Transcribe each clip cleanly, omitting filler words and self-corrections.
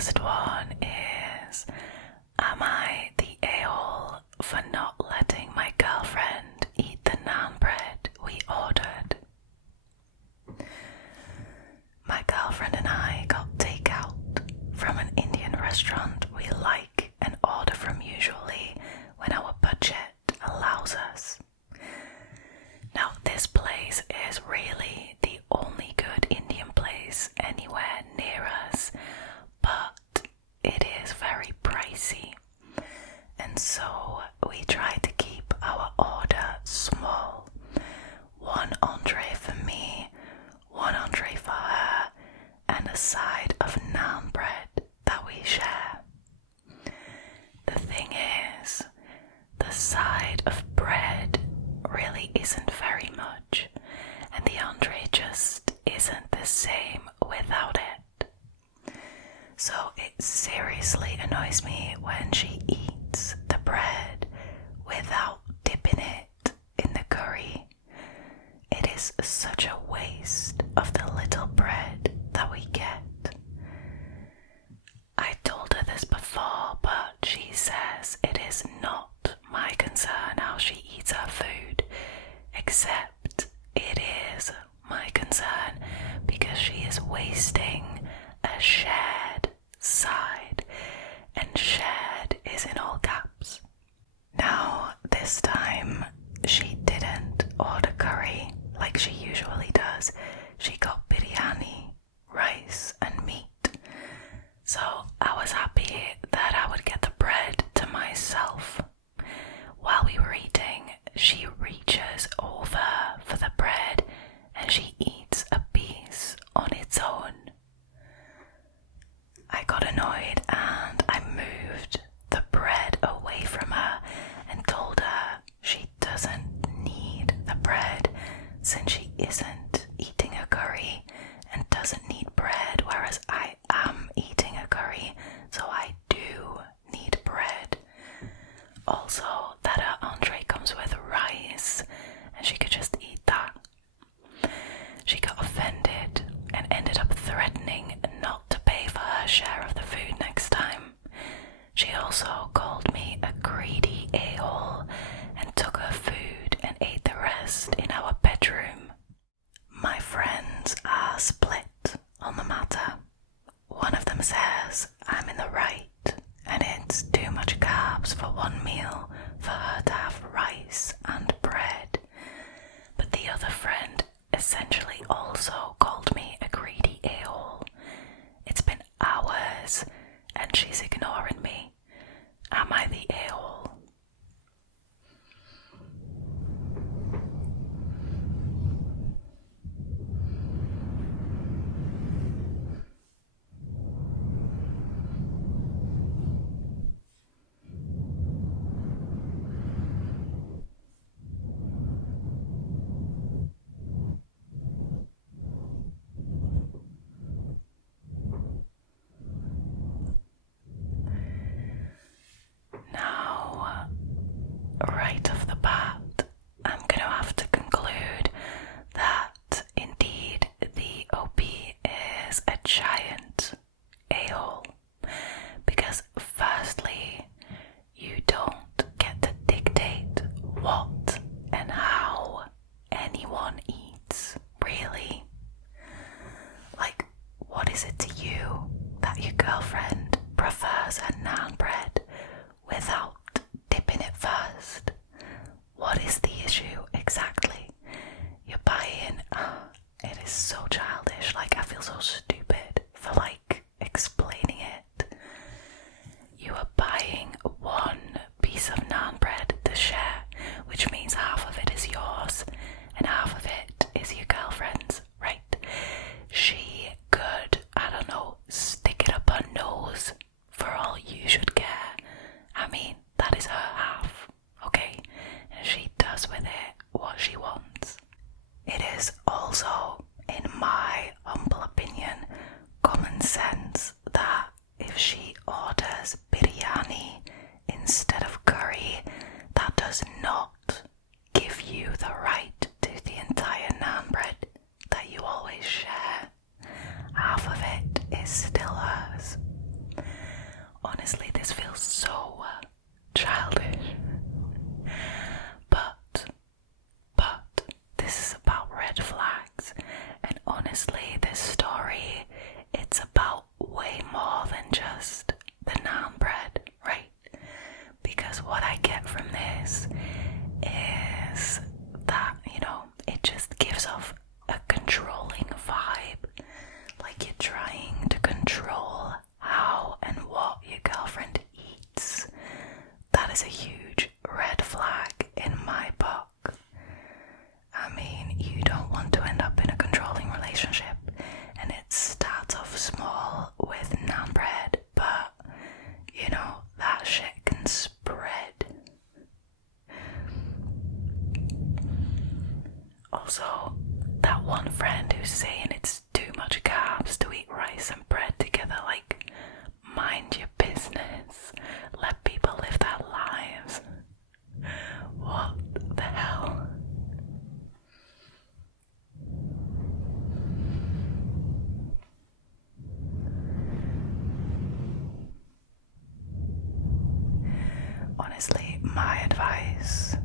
first one is, am I the a-hole for not letting my girlfriend eat the naan bread we ordered? My girlfriend and I got takeout from an Indian restaurant we like and order from usually when our budget allows us. Now, this place is really the only good Indian place anywhere near us, but it is very pricey, and so we try to keep our order small. One entree for me, one entree for her, and a side of naan bread that we share. The thing is, the side of bread really isn't very much, and the entree just isn't the same without it. So it seriously annoys me when she eats the bread without dipping it in the curry. It is such a waste of the little bread that we get. I told her this before, but she says it is not my concern how she eats her food, except it is my concern because she is wasting a shared side, and shared is in all caps. Now, this time, she didn't order curry like she usually does. She got biryani, rice and meat. So I was happy that I would get the bread to myself. While we were eating, she reaches over for the bread and she eats a piece on its own. I got annoyed and I moved the bread away from her and told her she doesn't need the bread since she isn't eating a curry and doesn't need bread, whereas I am eating a curry, so I do need bread. Also, that her entree comes with rice and she could just eat that. She got offended and ended up threatening not to pay for her share of the food next time. She also called me a greedy a-hole and took her food and ate the rest in our bedroom. My friends are split on the matter. One of them says I'm in the right and it's too much carbs for one meal for her to have rice and bread. But the other friend essentially also called me a greedy a-hole. It's been hours and she's ignoring me. Am I the a-hole? Now, right off the bat, I'm going to have to conclude that indeed the OP is a giant a-hole, because firstly, you don't get to dictate what and how anyone eats, really. Like, what is it to you that your girlfriend prefers her naan bread without dipping it first? What is the issue exactly? You're buying, it is so childish, like I feel so stupid for explaining it. You are buying one piece of naan bread to share, which means half of it is yours and half of it is your girlfriend's, right? She could, I don't know, stick it up her nose for all you should care. I mean, that is her half, okay? And she does with it what she wants. It is also, in my humble opinion, common sense friend who's saying it's too much carbs to eat rice and bread together. Like, mind your business. Let people live their lives. What the hell? Honestly, my advice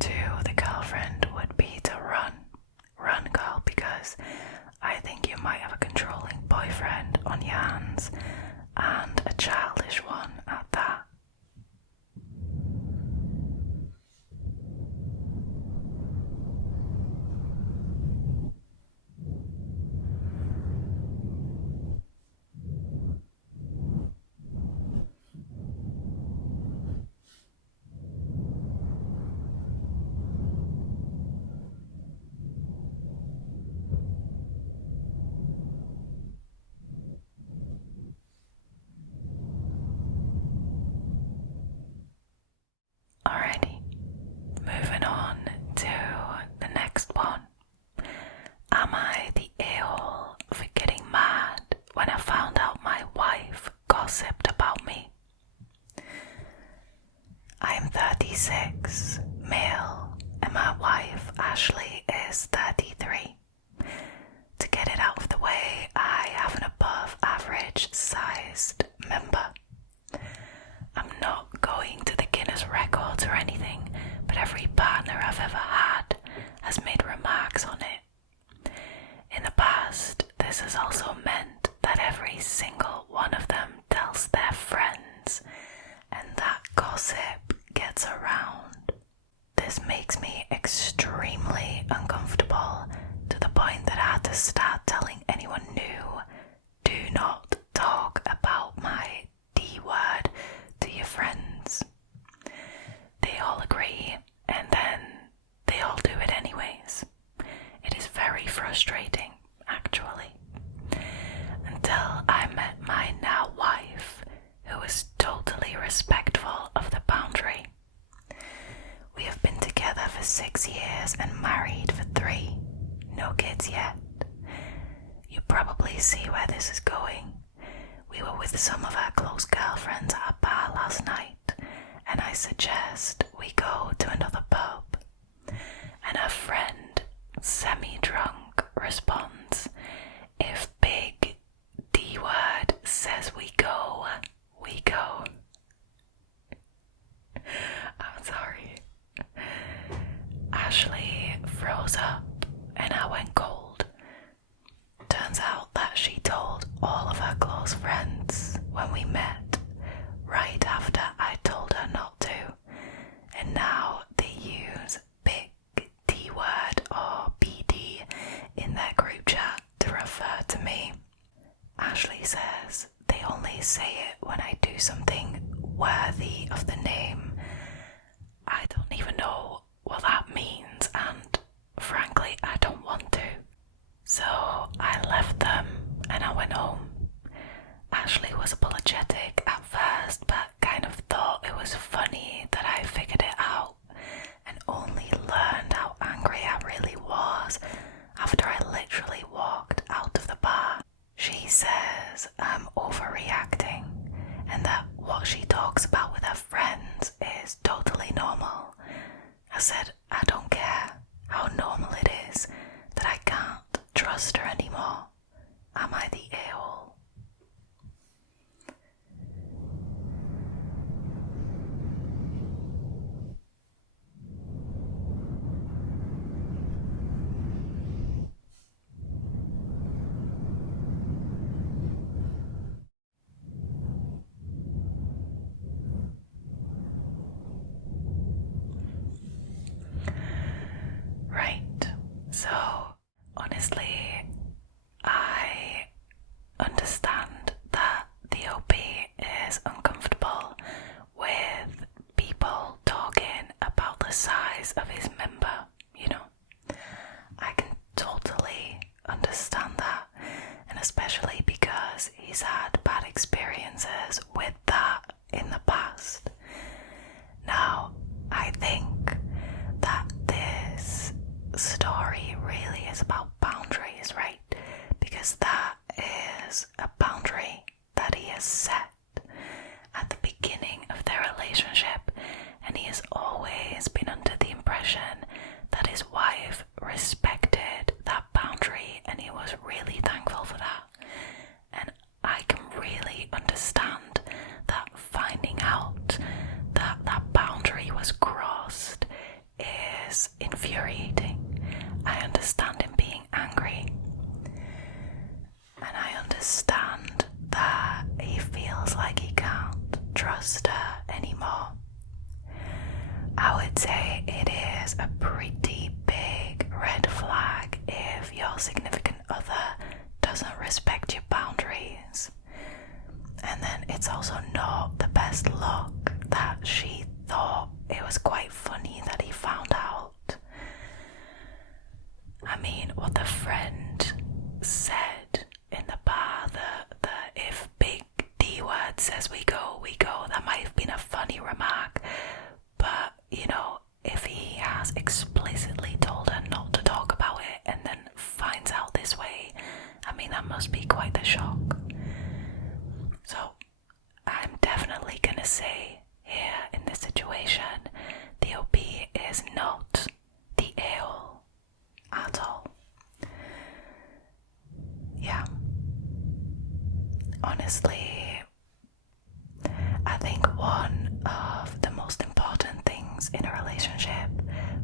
to the girlfriend would be to run. Run, girl, because I think you might have a controlling boyfriend on your hands, and a childish one at that. Alrighty, moving on to the next one. Am I the a-hole for getting mad when I found out my wife gossiped about me? I am 36, male, and my wife Ashley is 33. To get it out of the way, I have an above average sized member. I'm not going to the Guinness records or anything, but every partner I've ever had has made remarks on it. In the past, this has also meant that every single one of them tells their friends, and that gossip gets around. This makes me extremely uncomfortable, to the point that I had to start telling anyone new, do not talk about my D word to your friends. They all agree, and then they all do it anyways. It is very frustrating, actually. Until I met my now wife, who is totally respectful of the boundary. We have been together for 6 years and married for 3. No kids yet. You probably see where this is going. We were with some of our close girlfriends at a bar last night, and I suggest we go to another pub. And our friend, semi-drunk, responds, if big D word says we go, we go. I'm sorry. Ashley froze up and I went cold. Turns out that she told all of her close friends when we met, right after I told her not to, and now they use big D word or BD in their group chat to refer to me. Ashley says they only say it when I do something worthy of the name. I don't even know what that means, and frankly I don't want to. So I left them and I went home. Ashley was apologetic at first, but kind of thought it was funny that I figured it out, and only learned how angry I really was after I literally walked out of the bar. She says I'm overreacting and that what she talks about with her friends is totally normal. I said I don't care how normal it is, that I can't trust her anymore. Am I the a-hole? Right, so honestly, I understand that the OP is uncomfortable with people talking about the size of his member, you know. I can totally understand that, and especially because he's had bad experiences with that in the past. Now, I think that this story really is about boundaries. understand that he feels like he can't trust her anymore. I would say it is a pretty big red flag if your significant other doesn't respect your boundaries. And then it's also not the best look that she thought it was quite funny that he found out. I mean, what the friend said in the bar, that if big D word says we go, that might have been a funny remark, but you know, if he has explicitly told her not to talk about it and then finds out this way, I mean, that must be quite the shock. So I'm definitely gonna say here in this situation, the OP is not the a-hole at all. Yeah. Honestly, I think one of the most important things in a relationship,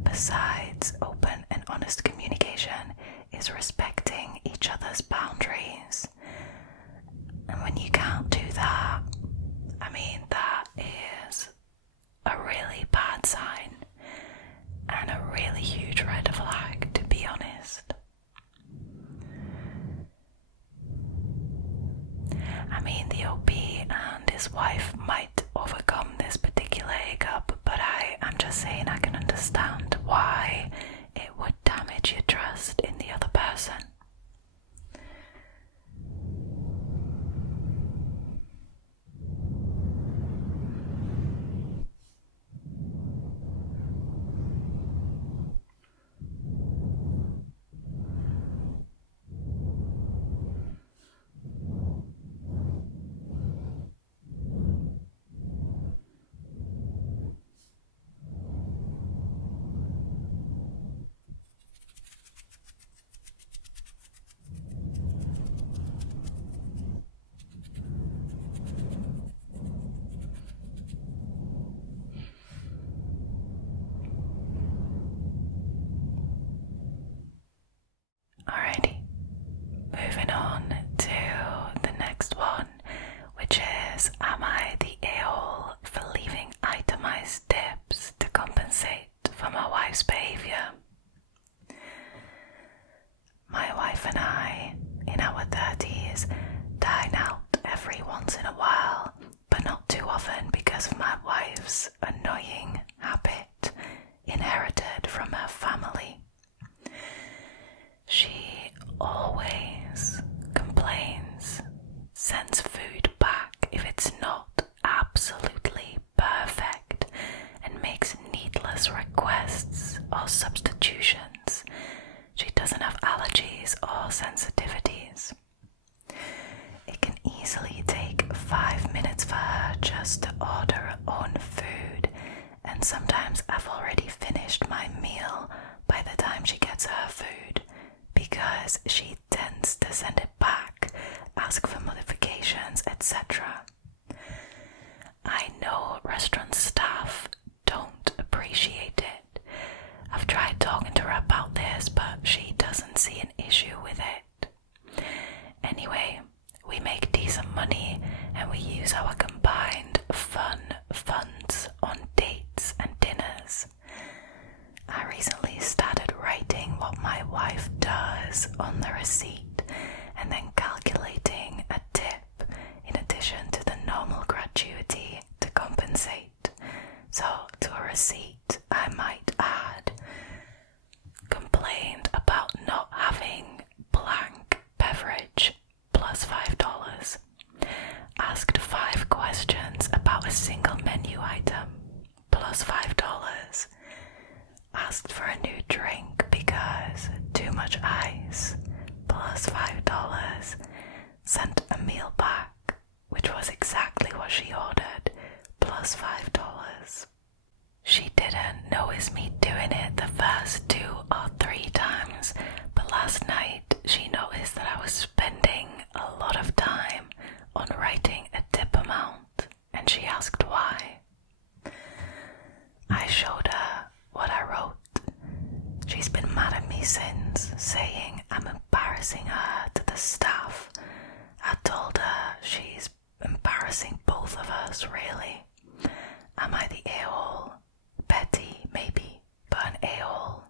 besides open and honest communication, is respecting each other's boundaries. And when you can't do that, I mean, that is a really bad sign and a really huge red flag, to be honest. I mean, the OP and his wife might overcome this particular hiccup, but I'm just saying I can understand why it would damage your trust in the other person. Alrighty, moving on to the next one, which is, am I the a-hole for leaving itemized tips to compensate for my wife's behaviour? My wife and I, in our 30s, dine out every once in a while, but not too often because of my wife's annoying habit inherited from her family. She always complains, sends food back if it's not absolutely perfect, and makes needless requests or substitutions. She doesn't have allergies or sensitivities. It can easily take 5 minutes for her just to order her own food, and sometimes I've already finished my meal by the time she gets her food, because she tends to send it back, ask for modifications, etc. I know restaurant staff don't appreciate it. I've tried talking to her about this, but she doesn't see an issue with it. Anyway, we make decent money and we use our combined funds on dates and dinners. I recently started writing what my wife does on the receipt and then calculating a tip in addition to the normal gratuity to compensate. So to a receipt I might add, complained about not having blank beverage plus $5, asked 5 questions about a single menu item plus $5, asked for a new drink because too much ice plus $5, sent a meal back, which was exactly what she ordered, plus $5. She didn't notice me doing it the first 2 or 3 times, but last night she noticed that I was spending a lot of time on writing a tip amount, and she asked why. I showed her what I wrote. She's been mad at me since, saying I'm embarrassing her to the staff. I embarrassing both of us, really. Am I the a-hole? Petty, maybe, but an a-hole.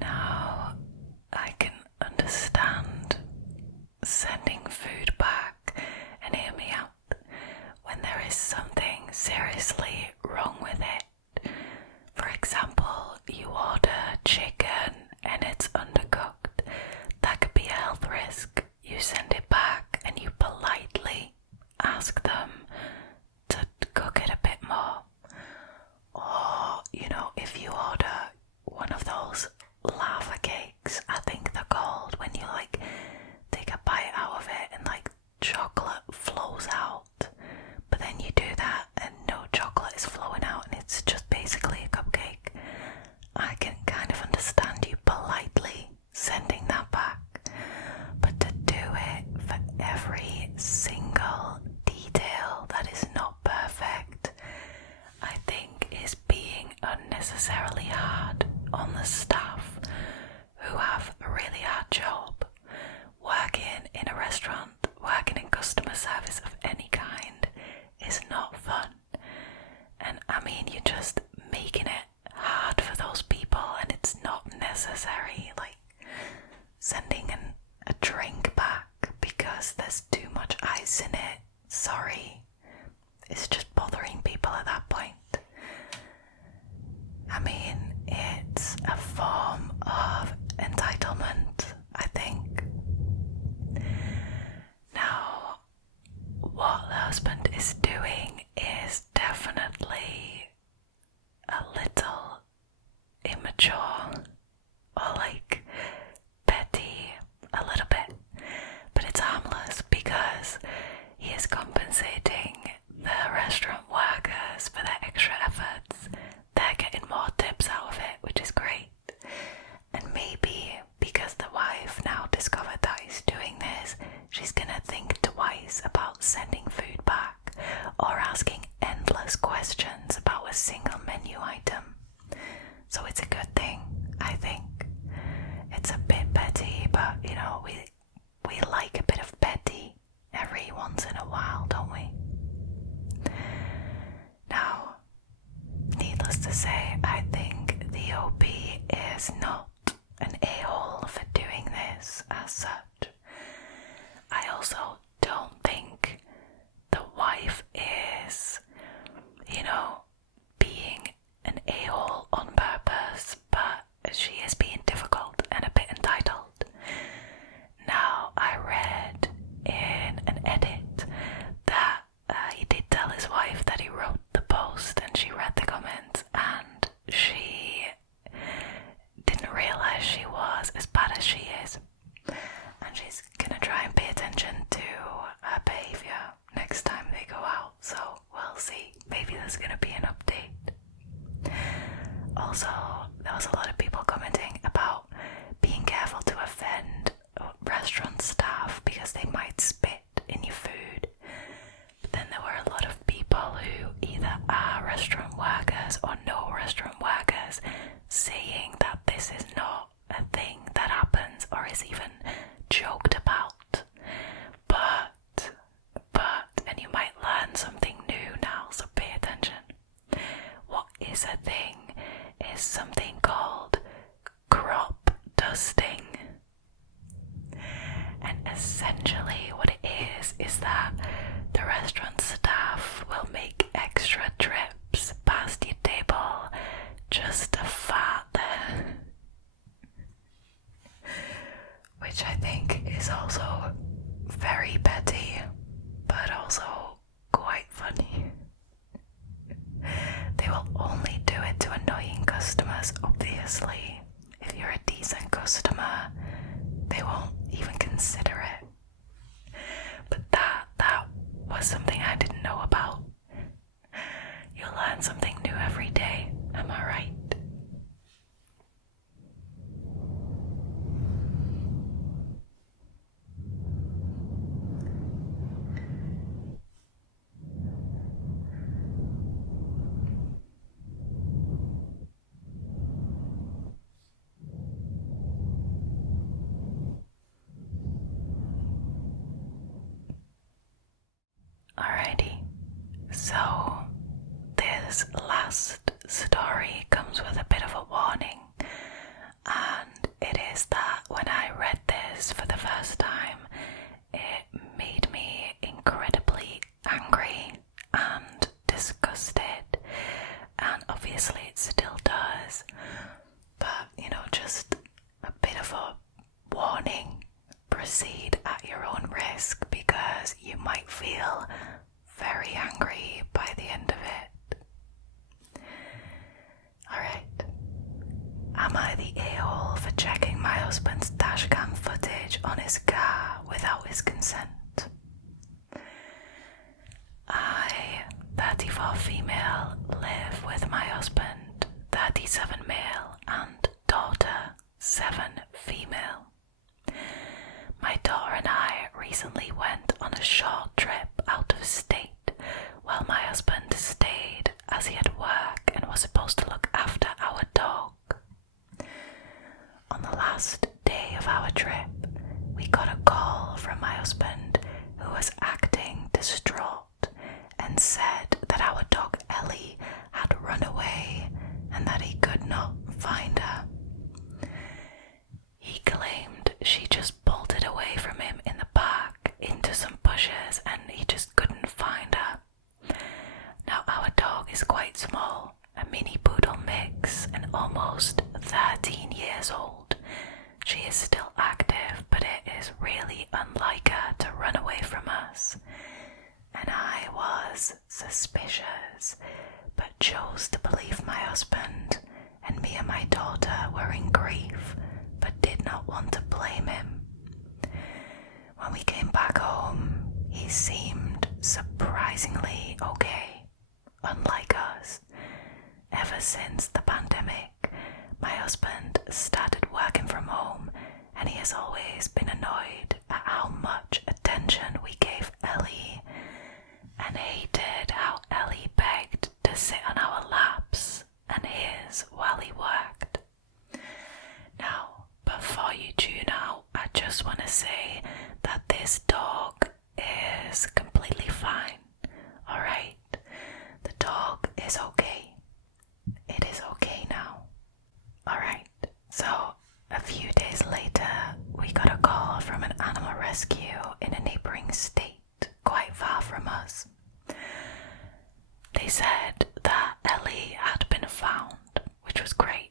Now, I can understand sending food back, and hear me out, when there is something seriously wrong with it. For example, you order chicken and it's undercooked. That could be a health risk. You send it back and you politely ask them to cook it a bit more. Or, if you order one of those lava cakes, I think they're called, when you take a bite out of it and chocolate flows out, but then you do that and no chocolate is flowing out and it's just basically a cupcake. I can kind of understand you politely sending that back, but to do it for every single detail that is not perfect, I think is being unnecessarily hard on the staff who have a really hard job. Working in a restaurant, working in customer service of any kind is not fun. And I mean, you're just making it hard for those people, and it's not necessary. Sending a drink back because there's too much ice in it. Sorry. It's just bothering people at that point. I mean, it's a form of entitlement, I think. Now, what the husband is doing is definitely a little immature, or petty a little bit, but it's harmless because he is compensating the restaurant workers for their extra efforts. They're getting more tips out of it, which is great. And maybe because the wife now discovered that he's doing this, she's gonna think twice about sending food back or asking endless questions about a single menu item. So it's a good thing, I think. It's a bit petty, but we like a bit of petty every once in a while, don't we? Now, needless to say, I think the OB is not an a-hole for doing this as such. I also don't think the wife is, being an a-hole on purpose, but she is being difficult and a bit entitled. Now, I read in an edit that he did tell his wife that he wrote the post, and she read the comments, and she didn't realise she was as bad as she is. And she's gonna try and pay attention to her behaviour next time they go out, so we'll see. Maybe there's gonna be an update. Also, there was a lot of people commenting about being careful to offend restaurant staff because they might spit in your food. But then there were a lot of people who either are restaurant workers or know restaurant workers saying that this is not a thing that happens or is even joked about. But, and you might learn something new now, so pay attention. What is a thing is something called crop dusting. And essentially what it is that the restaurant staff will make extra trips past your table just to fart there. Which I think is also very petty, but also quite funny. They will only do it to annoying customers, obviously. If you're a decent customer, they won't even consider it. But that was something I had to last story comes with a bit of a warning, and it is that when I read this for the first time, it made me incredibly angry and disgusted, and obviously it still does, but just a bit of a warning. Proceed at your own risk, because you might feel very angry by the end of it. Alright. Am I the a-hole for checking my husband's dashcam footage on his car without his consent? I, 34 female, live with my husband, 37 male, and daughter, 7 female. My daughter and I recently went on a short trip out of state while my husband stayed, as he had work and was supposed to look after our dog. On the last day of our trip, we got a call from my husband, who was acting distraught and said that our dog Ellie had run away and that he could not find her. He claimed she just bolted away from him in the park into some bushes and he just couldn't find her. Now our dog is quite small, a mini poodle mix and almost 13 years old. She is still active, but it is really unlike her to run away from us. And I was suspicious, but chose to believe my husband, and me and my daughter were in grief, but did not want to blame him. When we came back home, he seemed surprisingly okay, unlike us. Ever since the pandemic, my husband started working from home, and he has always been annoyed at how much attention we gave Ellie, and hated how Ellie begged to sit on our laps and his while he worked. Now, before you tune out, I just want to say that this dog is completely fine, alright? The dog is okay. It is okay now. Alright, so a few days later, we got a call from an animal rescue in a neighbouring state, quite far from us. They said that Ellie had been found, which was great.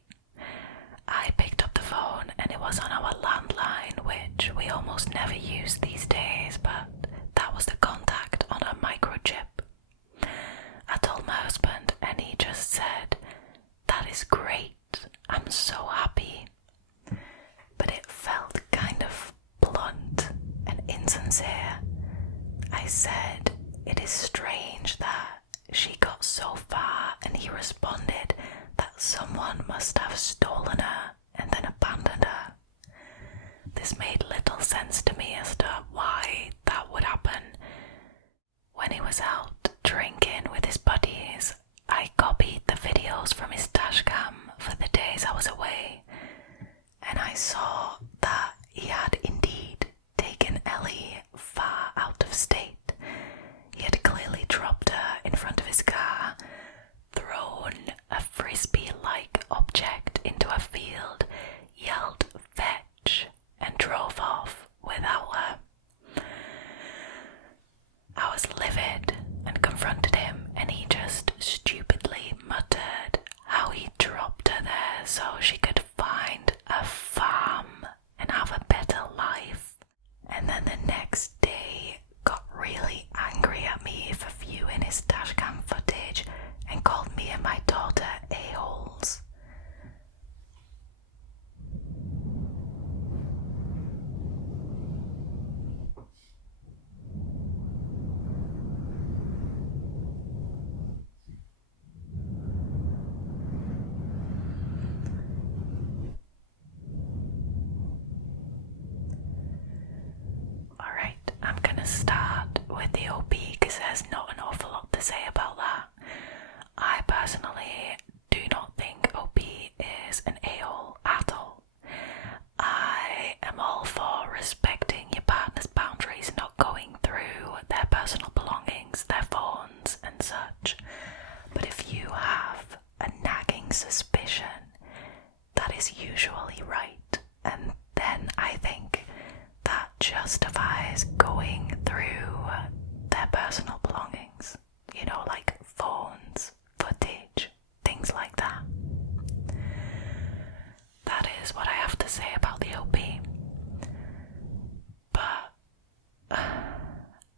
I picked up the phone and it was on our landline, which we almost never use these days, but that was the contact on a microchip. I told my husband and he just said, "That is great, I'm so happy." But it felt kind of blunt and insincere. I said, "It is strange that she got so far," and he responded that someone must have stolen her and then abandoned her. This made little sense to me as to why that would happen. When he was out drinking with his buddies, I copied the videos from his dashcam for the days I was away, and I saw that he had indeed taken Ellie far out of state. He had clearly dropped her in front of his car, thrown a frisbee-like object into a field, yelled "fetch," and drove off without her. I was livid and confronted him, and he just stupidly muttered how he dropped her there so she could find a farm and have a better life. And then the next day got really angry at me for viewing his dashcam footage and called me and my daughter a-holes. Alright, I'm gonna start with the OP because there's not an awful lot to say about that. I personally do not think OP is an a-hole at all. I am all for respecting your partner's boundaries, not going through their personal belongings, their phones and such. But if you have having suspicion, that is usually right. And then I think that justifies going through their personal belongings, you know, like phones, footage, things like that. That is what I have to say about the OP. But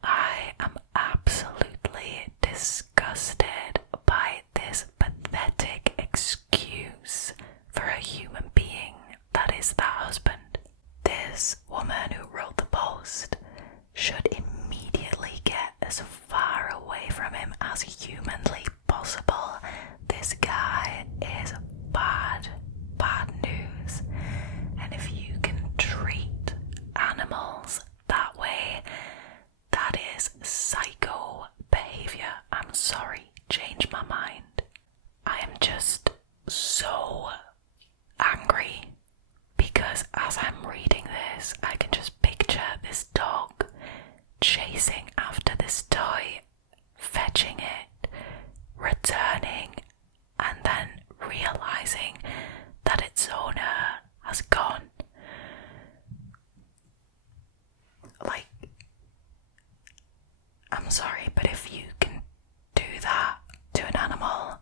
I am absolutely disgusted by this pathetic excuse for a human being that is that husband. This woman who wrote the post should immediately get as far away from him as humanly possible. This guy is bad news. And if you can treat animals that way, that is psycho behaviour. I'm sorry, change my mind. I am just so angry because as I'm reading this, I can just picture this dog chasing after this toy, fetching it, returning, and then realising that its owner has gone. Like, I'm sorry, but if you can do that to an animal,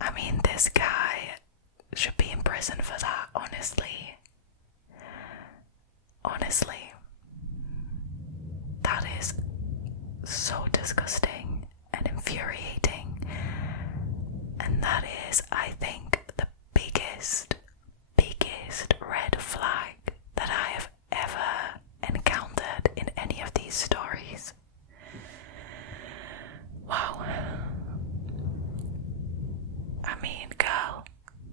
I mean, this guy should be in prison for that, honestly. Honestly. That is so disgusting and infuriating. And that is, I think, the biggest red flag that I have ever encountered in any of these stories. Wow. I mean, girl,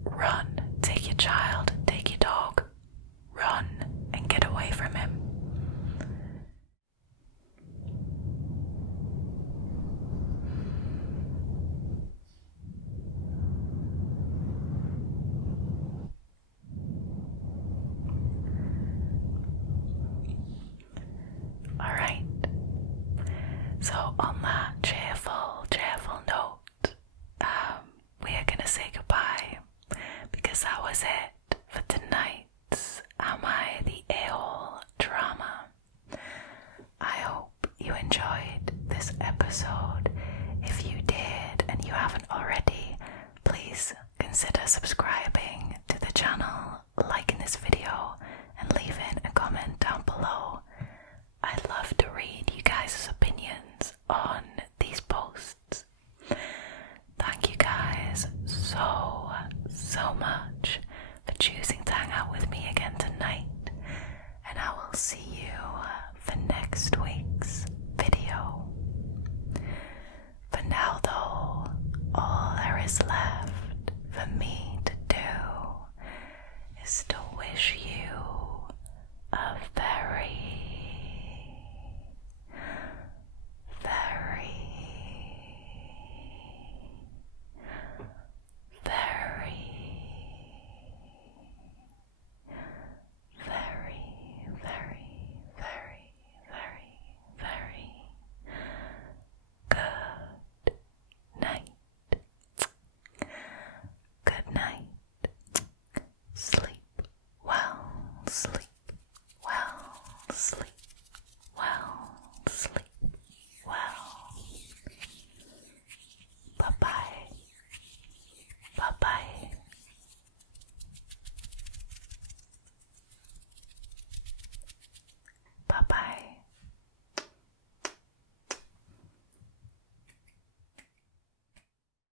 run. Take your child, take your dog, run and get away from him. Alright, so on that cheerful note, we are gonna say goodbye because that was it for tonight's Am I the A-hole drama. I hope you enjoyed this episode. If you did and you haven't already, please consider subscribing to the channel, liking this video, and leaving a comment down below. I'd love to read you guys' opinions on